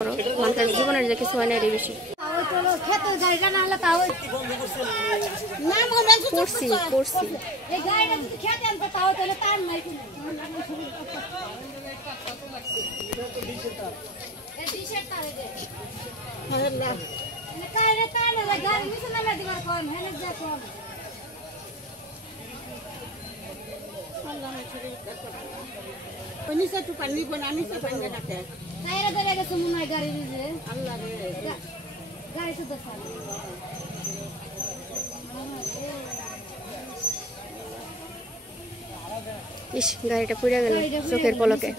মানুষের জীবনের যে কিছু হয় না এরই বেশি করছি করছি ইস গাড়িটা পুড়ে গেল চোখের পলকে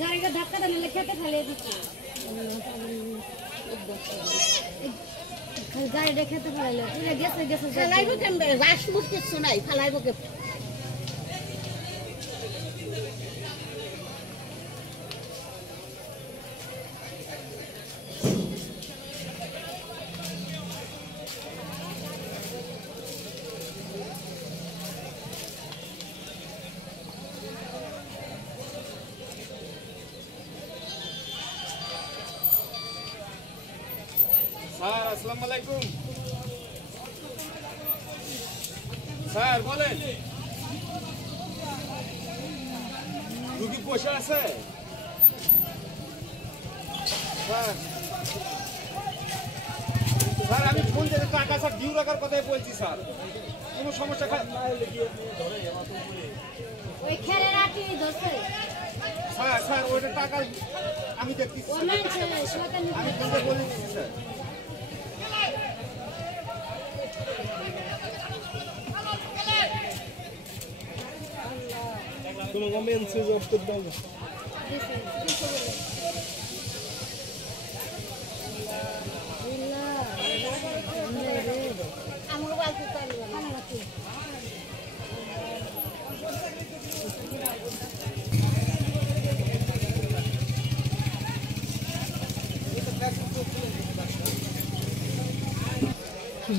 গাড়িটা ধাক্কা দিলে খেতে ফেলে দিচ্ছে গাড়িটা খেতে ফেলাইলো গেছে গেছে ফেলাইবো কেমবে রাসমুখ কিছু নাই ফেলাইবো কে স্যার আসসালামু আলাইকুম স্যার বলেন রুগী বসে আছে স্যার স্যার আমি ফোন দিয়ে টাকা স্যার ডিউ রাখার কথাই বলছি স্যার কোনো সমস্যা ওই খেলে রাখি ধরছে স্যার স্যার ওইটা টাকা আমি দেখতেছি আমি ফোনে বলে দিচ্ছি sir Como momento vocês vão ficar bem.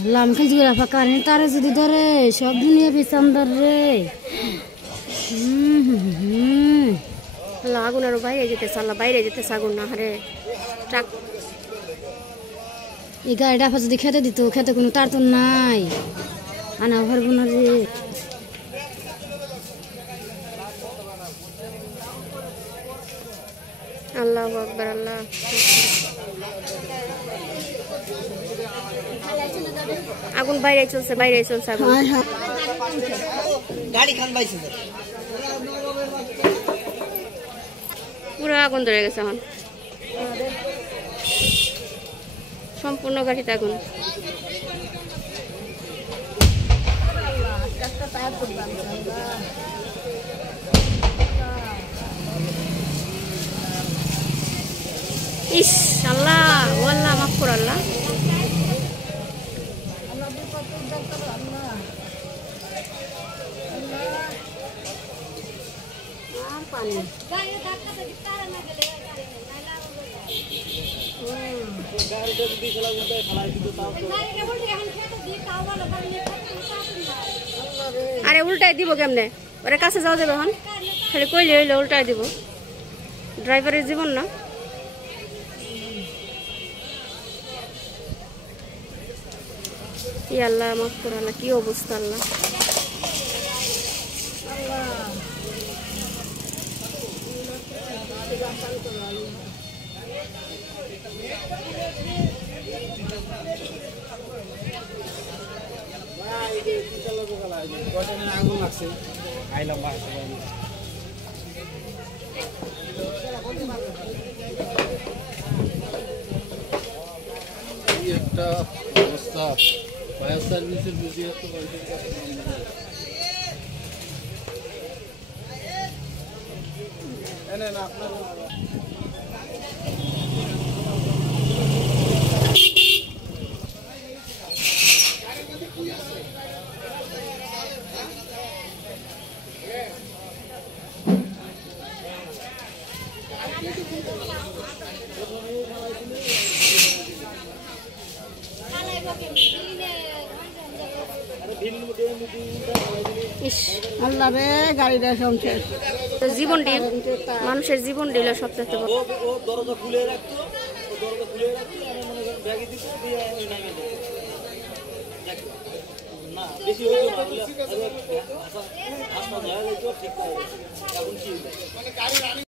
লামকে জিরাফা কারেন্ট তারে যদি ধরে সব দুনিয়া পিছামদার রে আগুন আরো বাইরে যেতেছে আল্লাহ বাইরে যেতেছে আগুন না হারে ট্রাক এই গাড়িটা যদি খেতে দিত খেতে কোনো তার তো নাই আনা পারবো না রে আল্লাহু আকবার আল্লাহ আগুন বাইরে চলছে আগুন গাড়ি খান বাইছে পুরো আগুন ধরে গেছে এখন সম্পূর্ণ গাড়িতে আগুন ইস আল্লাহ ও আল্লাহ মাফ কর আল্লাহ আরে উল্টাই দিব কেমনে ওরে কাছে যাওয়া যাবে এখন খালি কইলে হইলে উল্টাই দিব ড্রাইভারের জীবন না ই আল্লাহ মাফ কর আল্লাহ কি অবস্থা আল্লাহ আগুন লাগছে আইলাম একটা অবস্থা ফায়ার সার্ভিসের বুঝিয়ে তো আপনার ইস, আল্লাহ রে গাড়িটা সব শেষ। তো জীবনটি মানুষের জীবনটি হলো সবচেয়ে বড়। দরজা খুলে রাখতো, দরজা খুলে রাখতো, আমি মনে করেন ব্যাগে দিত দিয়ে আমি নামিয়ে দিত। না বেশি হইতো না, হাসপাতাল ঠিক এখন কি